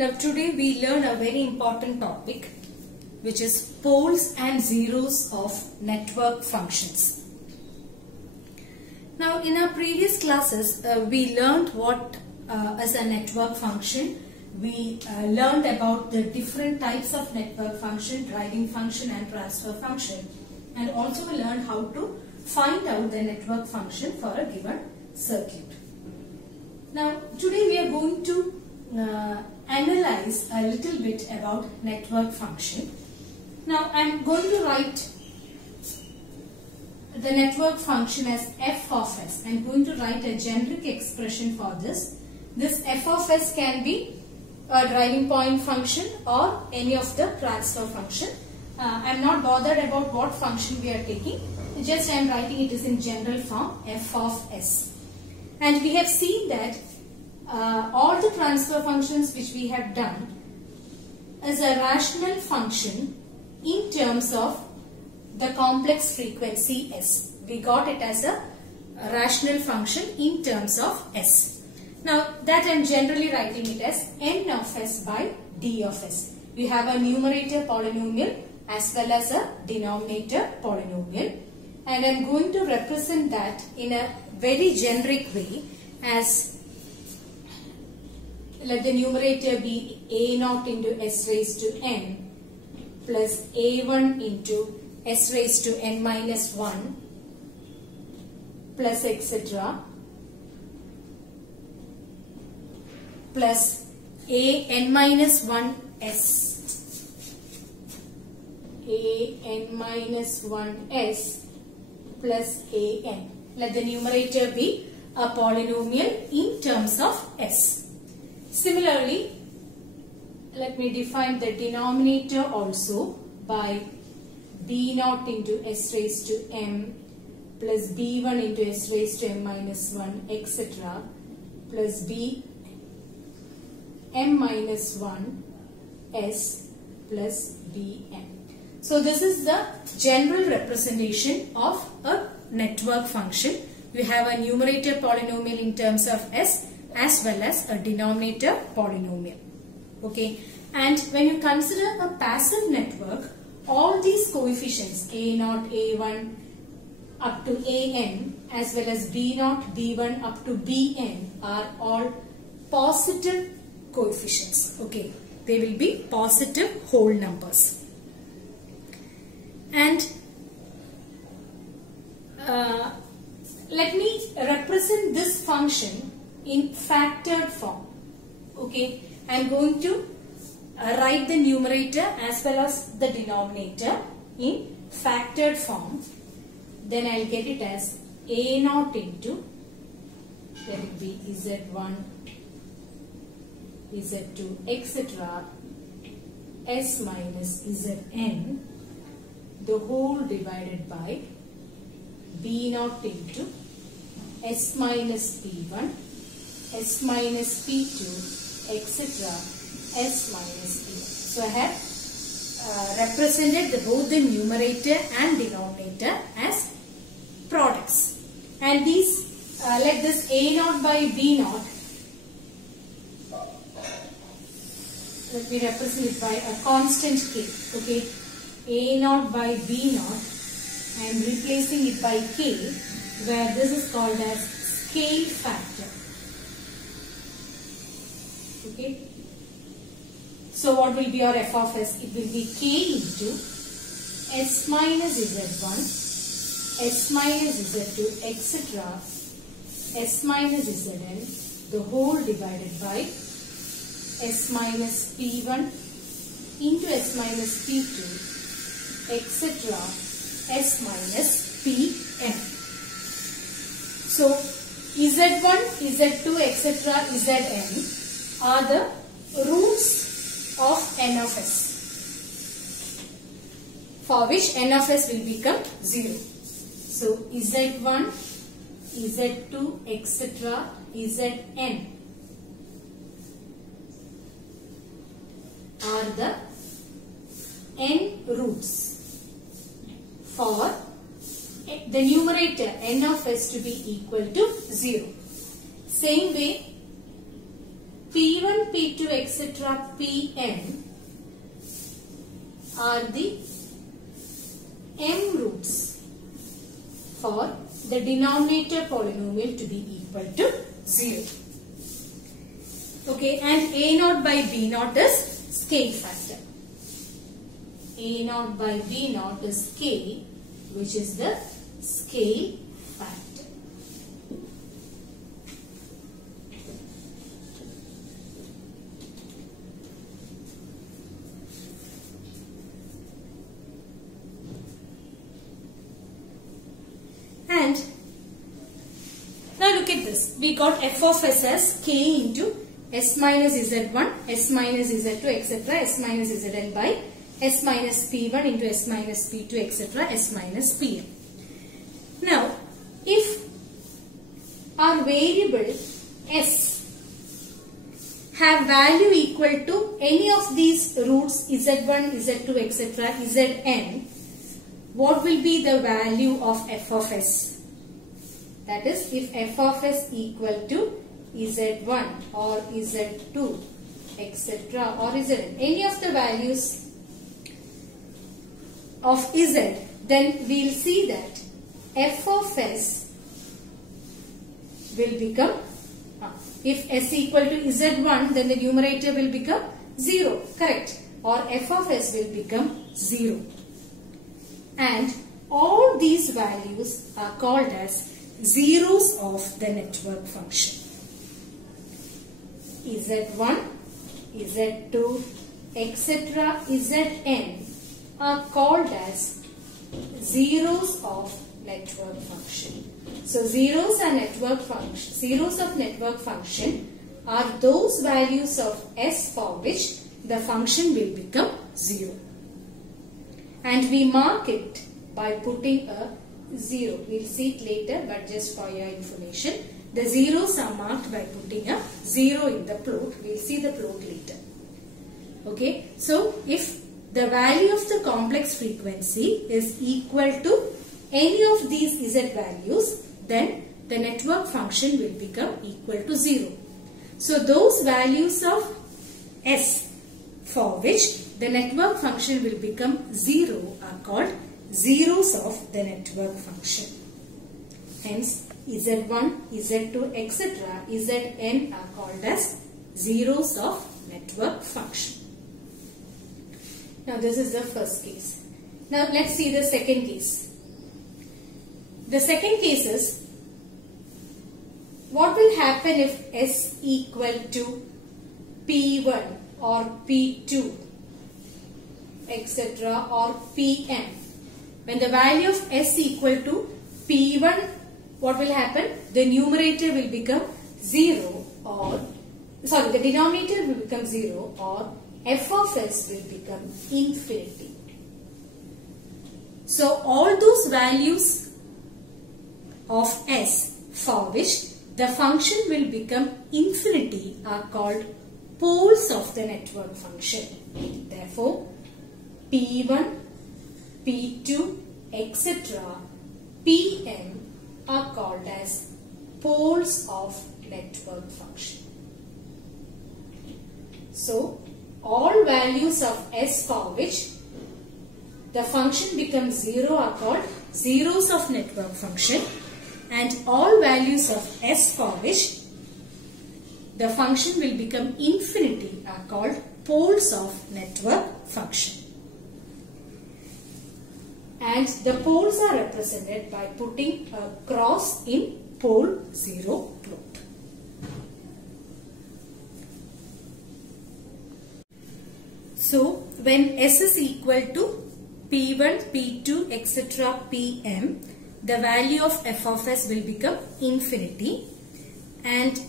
Now today we learn a very important topic, which is poles and zeros of network functions. Now in our previous classes we learned what is a network function. We learned about the different types of network function, driving function and transfer function, and also we learned how to find out the network function for a given circuit. Now today we are going to analyze a little bit about network function. Now I am going to write the network function as f of s. I am going to write a generic expression for this. This f of s can be a driving point function or any of the transfer function. I am not bothered about what function we are taking. Just I am writing it is in general form, f of s. And we have seen that all the transfer functions which we have done is a rational function in terms of the complex frequency s. We got it as a rational function in terms of s. Now that I am generally writing it as n of s by d of s. We have a numerator polynomial as well as a denominator polynomial, and I am going to represent that in a very generic way as, let the numerator be a0 into s raised to n plus a1 into s raised to n minus 1 plus etc. plus a n minus 1 s plus a n. Let the numerator be a polynomial in terms of s. Similarly, let me define the denominator also by b0 into s raised to m plus b1 into s raised to m minus 1 etc. plus b m minus 1 s plus bn. So this is the general representation of a network function. We have a numerator polynomial in terms of s as well as a denominator polynomial. Okay, and when you consider a passive network, all these coefficients a0, a1 up to an as well as b0, b1 up to bn are all positive coefficients. Okay, they will be positive whole numbers. And let me represent this function in factored form. Okay, I am going to write the numerator as well as the denominator in factored form. Then I will get it as a0 into, let it be z1, z2, etc. s minus zn, the whole divided by b0 into s minus p1, s minus p2, etc. s minus p1. So I have represented both the numerator and denominator as products. And these, let this a0 by b0, let me represent it by a constant k. Okay, a0 by b0, I am replacing it by k, where this is called as scale factor. Okay, so what will be your f of s? It will be k into s minus z1, s minus z2, etc. s minus zn, the whole divided by s minus p1 into s minus p2, etc. s minus pn. So z1, z2, etc. zn are the roots of n of s, for which n of s will become 0. So z1, z2, etc. zn are the n roots for the numerator n of s to be equal to 0. Same way, P1, P2, etc. Pn are the m roots for the denominator polynomial to be equal to 0. Okay, and A0 by B0 is scale factor. A0 by B0 is K, which is the scale factor. And now look at this. We got f of s as k into s minus z1, s minus z2, etc. s minus zn by s minus p1 into s minus p2, etc. s minus pm. Now, if our variable s have value equal to any of these roots z1, z2, etc. zn, what will be the value of f of s? That is, if f of s equal to z1 or z2, etc. or zn, any of the values of z, then we will see that f of s will become, if s equal to z1, then the numerator will become 0, correct? Or f of s will become 0. And all these values are called as zeros of the network function. z1, z2, etc. zn are called as zeros of network function. So zeros of network function are those values of s for which the function will become 0. And we mark it by putting a 0. We'll see it later, but just for your information, the zeros are marked by putting a 0 in the plot. We'll see the plot later. Okay, so if the value of the complex frequency is equal to any of these z values, then the network function will become equal to 0. So those values of s for which the network function will become 0 are called zeros of the network function. Hence, z1, z2, etc. zn are called as zeros of network function. Now this is the first case. Now let's see the second case. The second case is, what will happen if s equal to p1 or p2, etc. or pm? When the value of s equal to p1, what will happen? The numerator will become 0 or, sorry, the denominator will become 0 or f of s will become infinity. So all those values of s for which the function will become infinity are called poles of the network function. Therefore, p1, p2, etc. pm are called as poles of network function. So, all values of s for which the function becomes 0 are called zeros of network function, and all values of s for which the function will become infinity are called poles of network function. And the poles are represented by putting a cross in pole 0 plot. So, when s is equal to p1, p2, etc. pm, the value of f of s will become infinity, and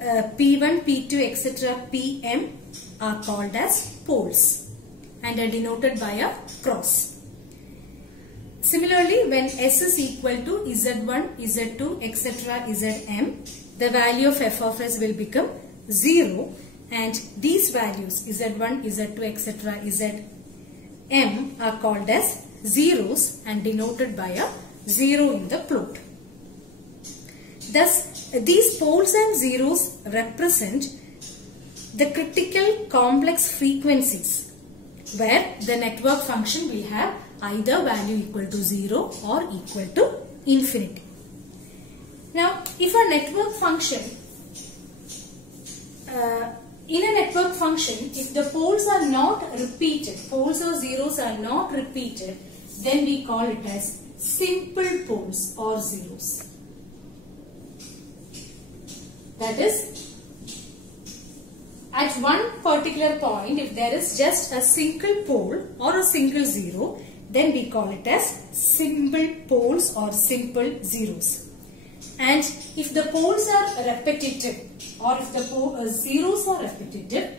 p1, p2, etc. pm are called as poles and are denoted by a cross. Similarly, when s is equal to z1, z2, etc. zm, the value of f of s will become 0, and these values z1, z2, etc. zm are called as zeros and denoted by a 0 in the plot. Thus, these poles and zeros represent the critical complex frequencies where the network function will have either value equal to 0 or equal to infinity. Now, if a network function, in a network function, if the poles are not repeated, poles or zeros are not repeated, then we call it as simple poles or zeros. That is, at one particular point, if there is just a single pole or a single zero, then we call it as simple poles or simple zeros. And if the poles are repetitive or if the zeros are repetitive,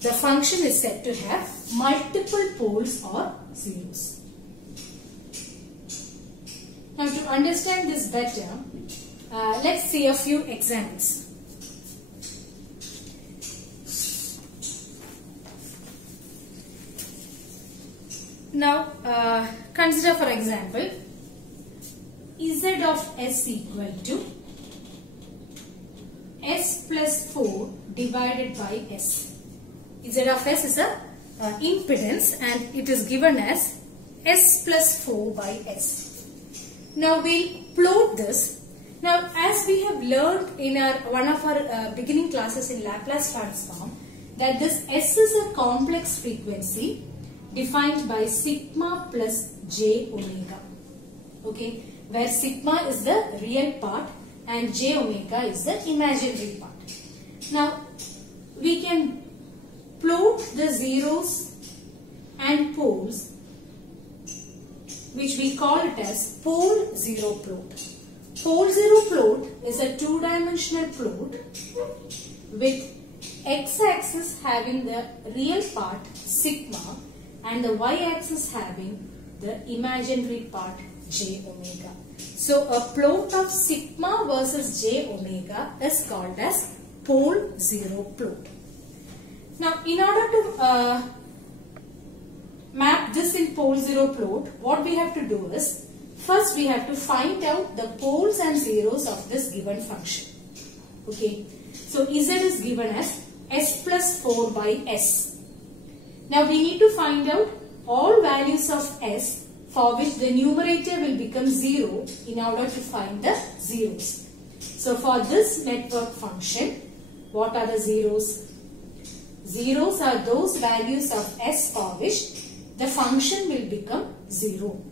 the function is said to have multiple poles or zeros. Now, to understand this better, let's see a few examples. Now, consider for example, Z of S equal to S plus 4 divided by S. Z of S is a impedance and it is given as S plus 4 by S. Now, we'll plot this. Now, as we have learned in one of our beginning classes in Laplace transform, that this S is a complex frequency defined by sigma plus j omega. Okay, where sigma is the real part and j omega is the imaginary part. Now, we can plot the zeros and poles, which we call it as pole zero plot. Pole zero plot is a two-dimensional plot with x-axis having the real part sigma and the y-axis having the imaginary part j omega. So, a plot of sigma versus j omega is called as pole zero plot. Now, in order to map this in pole zero plot, what we have to do is, first we have to find out the poles and zeros of this given function. Okay, so Z is given as S plus 4 by S. Now, we need to find out all values of S for which the numerator will become 0 in order to find the zeros. So, for this network function, what are the zeros? Zeros are those values of S for which the function will become 0.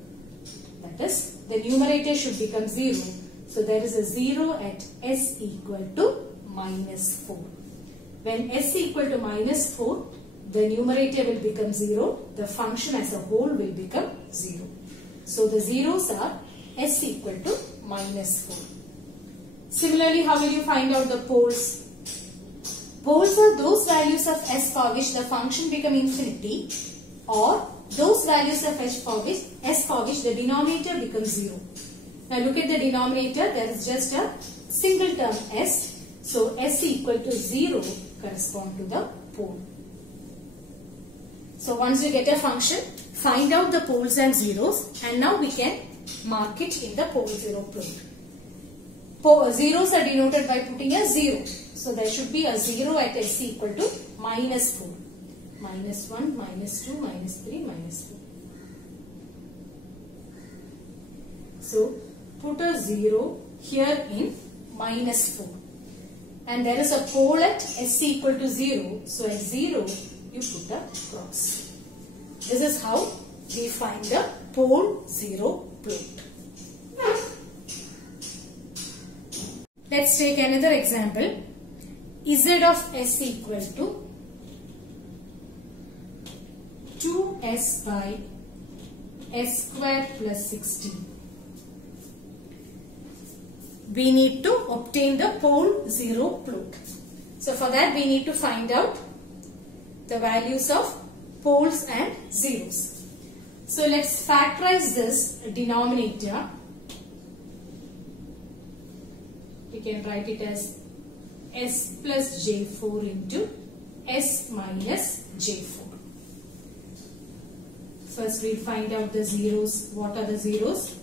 That is, the numerator should become 0. So, there is a 0 at S equal to minus 4. When S equal to minus 4, the numerator will become 0. The function as a whole will become 0. So, the zeros are S equal to minus 4. Similarly, how will you find out the poles? Poles are those values of S for which the function become infinity, or those values of S for which the denominator becomes 0. Now, look at the denominator. There is just a single term S. So, S equal to 0 correspond to the pole. So, once you get a function, find out the poles and zeros, and now we can mark it in the pole zero plot. Zeros are denoted by putting a 0. So, there should be a 0 at S equal to minus 4. Minus 1, minus 2, minus 3, minus 4. So, put a 0 here in minus 4. And there is a pole at S equal to 0. So, at 0, you put a cross. This is how we find the pole zero plot. Let's take another example. Z of S equal to 2S by S square plus 16. We need to obtain the pole zero plot. So, for that we need to find out the values of poles and zeros. So, let's factorize this denominator. We can write it as S plus J4 into S minus J4. First, we'll find out the zeros. What are the zeros?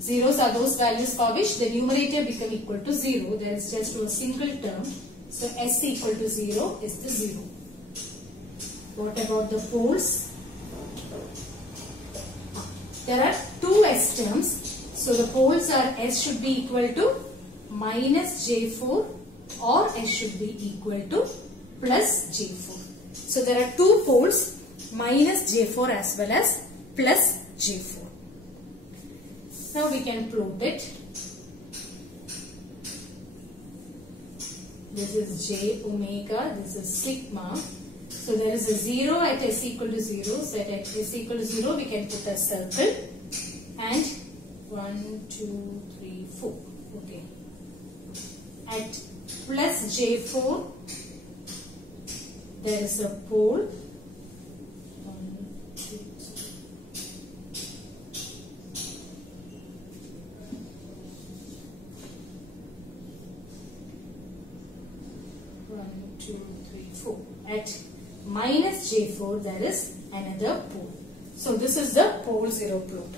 Zeros are those values for which the numerator become equal to 0. There is just a single term So S equal to 0 is the 0. What about the poles? There are two S terms. So the poles are S should be equal to minus J4 or S should be equal to plus J4. So there are two poles, minus J4 as well as plus J4. Now we can plot it. This is J omega, this is sigma. So there is a 0 at S equal to 0. So at S equal to 0 we can put a circle and 1, 2, 3, 4. Okay. At plus J4 there is a pole. 1, 2, 1, 2, 3, 4. At minus J4 there is another pole. So this is the pole 0 plot.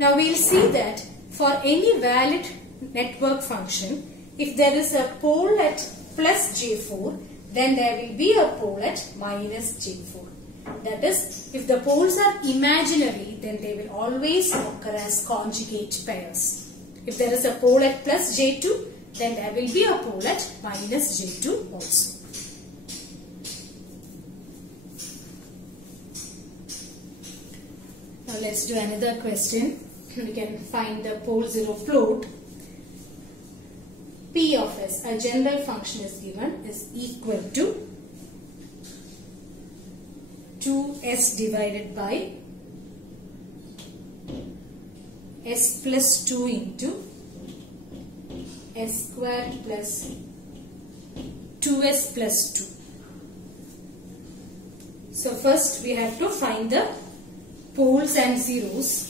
Now we will see that for any valid network function, if there is a pole at plus J4, then there will be a pole at minus J4. That is, if the poles are imaginary, then they will always occur as conjugate pairs. If there is a pole at plus J2, then there will be a pole at minus J2 also. Now let's do another question. We can find the pole 0 plot. P of S, a general function is given, is equal to 2S divided by S plus 2 into S squared plus 2S plus 2. So first we have to find the poles and zeros.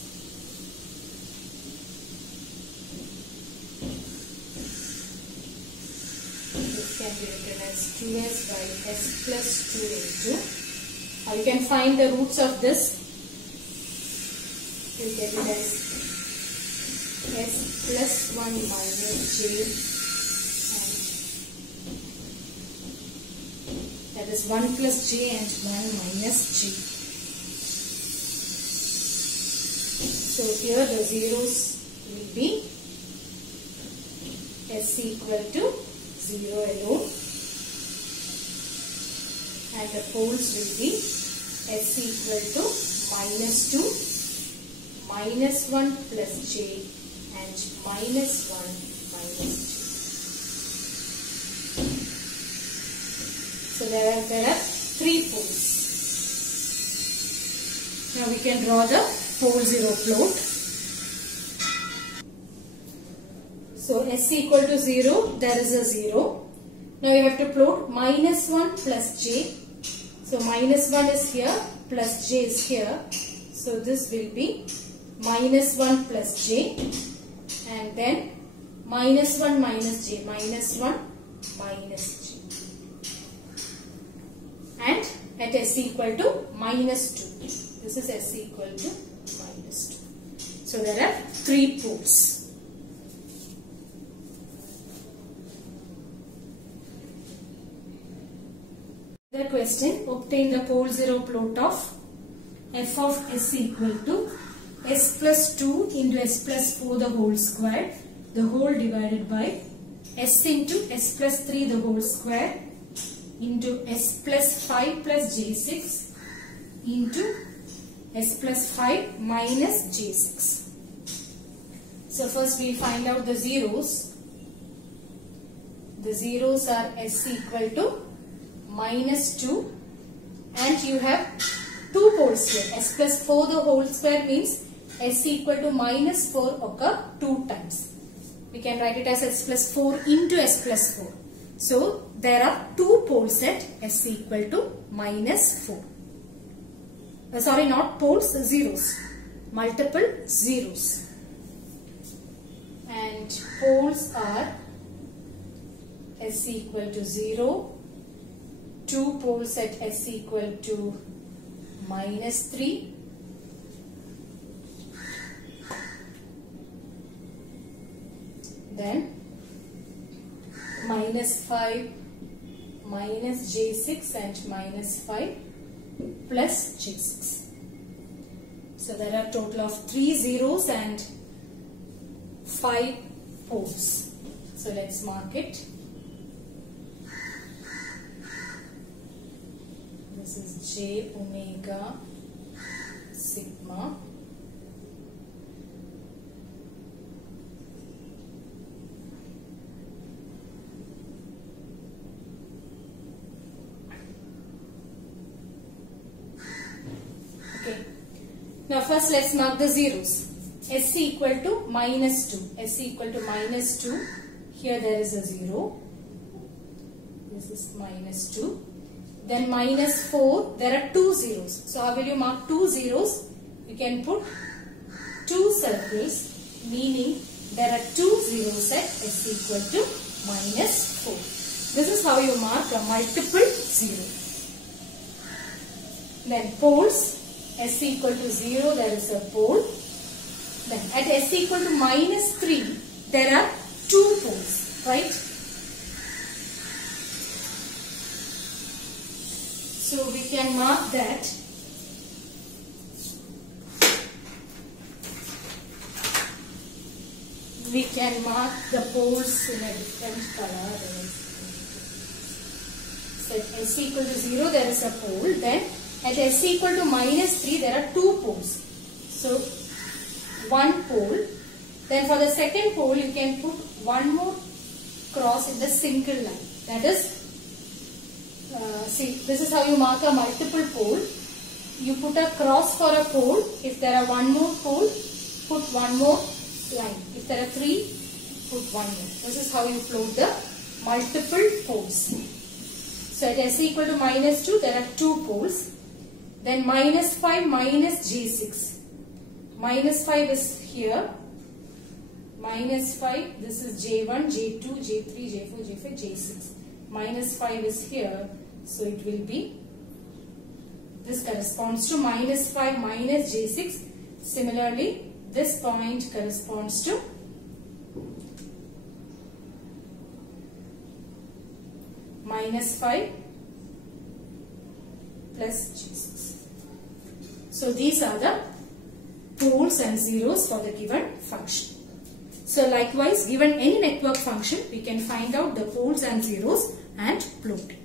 This can be written as 2S by S plus 2 into. You can find the roots of this. You get it as S plus 1 minus J, and that is 1 plus J and 1 minus J. So here the zeros will be S equal to 0 alone, and the poles will be S equal to minus 2, minus 1 plus J and minus 1 minus J. So there are 3 poles. Now we can draw the pole 0 plot. So S equal to 0, there is a 0. Now you have to plot minus 1 plus J. So minus 1 is here, plus J is here. So this will be minus 1 plus J, and then minus 1 minus J, minus 1 minus J. And at S equal to minus 2. This is S equal to minus 2. So there are 3 poles. The question, obtain the pole 0 plot of f of S equal to S plus 2 into S plus 4 the whole square, the whole divided by S into S plus 3 the whole square into S plus 5 plus J6 into S plus 5 minus J6. So first we find out the zeros. The zeros are S equal to minus 2, and you have 2 poles here. S plus 4 the whole square means S equal to minus 4 occur 2 times. We can write it as S plus 4 into S plus 4. So there are 2 poles at S equal to minus 4. Sorry, not poles, zeros. Multiple zeros. And poles are S equal to 0, 2 poles at S equal to minus 3, then minus 5 minus j6 and minus 5 plus j6. So there are a total of 3 zeros and 5 poles. So let's mark it. This is j omega sigma. Okay. Now first let's mark the zeros. SC equal to minus 2. SC equal to minus 2. Here there is a 0. This is minus 2. Then minus 4. There are 2 zeros. So how will you mark 2 zeros? You can put 2 circles, meaning there are 2 zeros at SC equal to minus 4. This is how you mark a multiple zero. Then poles. SC equal to 0, there is a pole. Then at SC equal to minus 3, there are 2 poles, right? So we can mark that. We can mark the poles in a different color. So at SC equal to 0, there is a pole. Then at SC equal to minus 3, there are 2 poles. So, 1 pole. Then for the second pole, you can put one more cross in the single line. That is, see, this is how you mark a multiple pole. You put a cross for a pole. If there are one more pole, put one more line. If there are 3, put one more. This is how you plot the multiple poles. So, at SC equal to minus 2, there are 2 poles. Then minus 5 minus j6. Minus 5 is here. Minus 5, this is j1, j2, j3, j4, j5, j6. Minus 5 is here. So it will be, this corresponds to minus 5 minus j6. Similarly, this point corresponds to minus 5 plus j6. So these are the poles and zeros for the given function. So likewise, given any network function, we can find out the poles and zeros and plot it.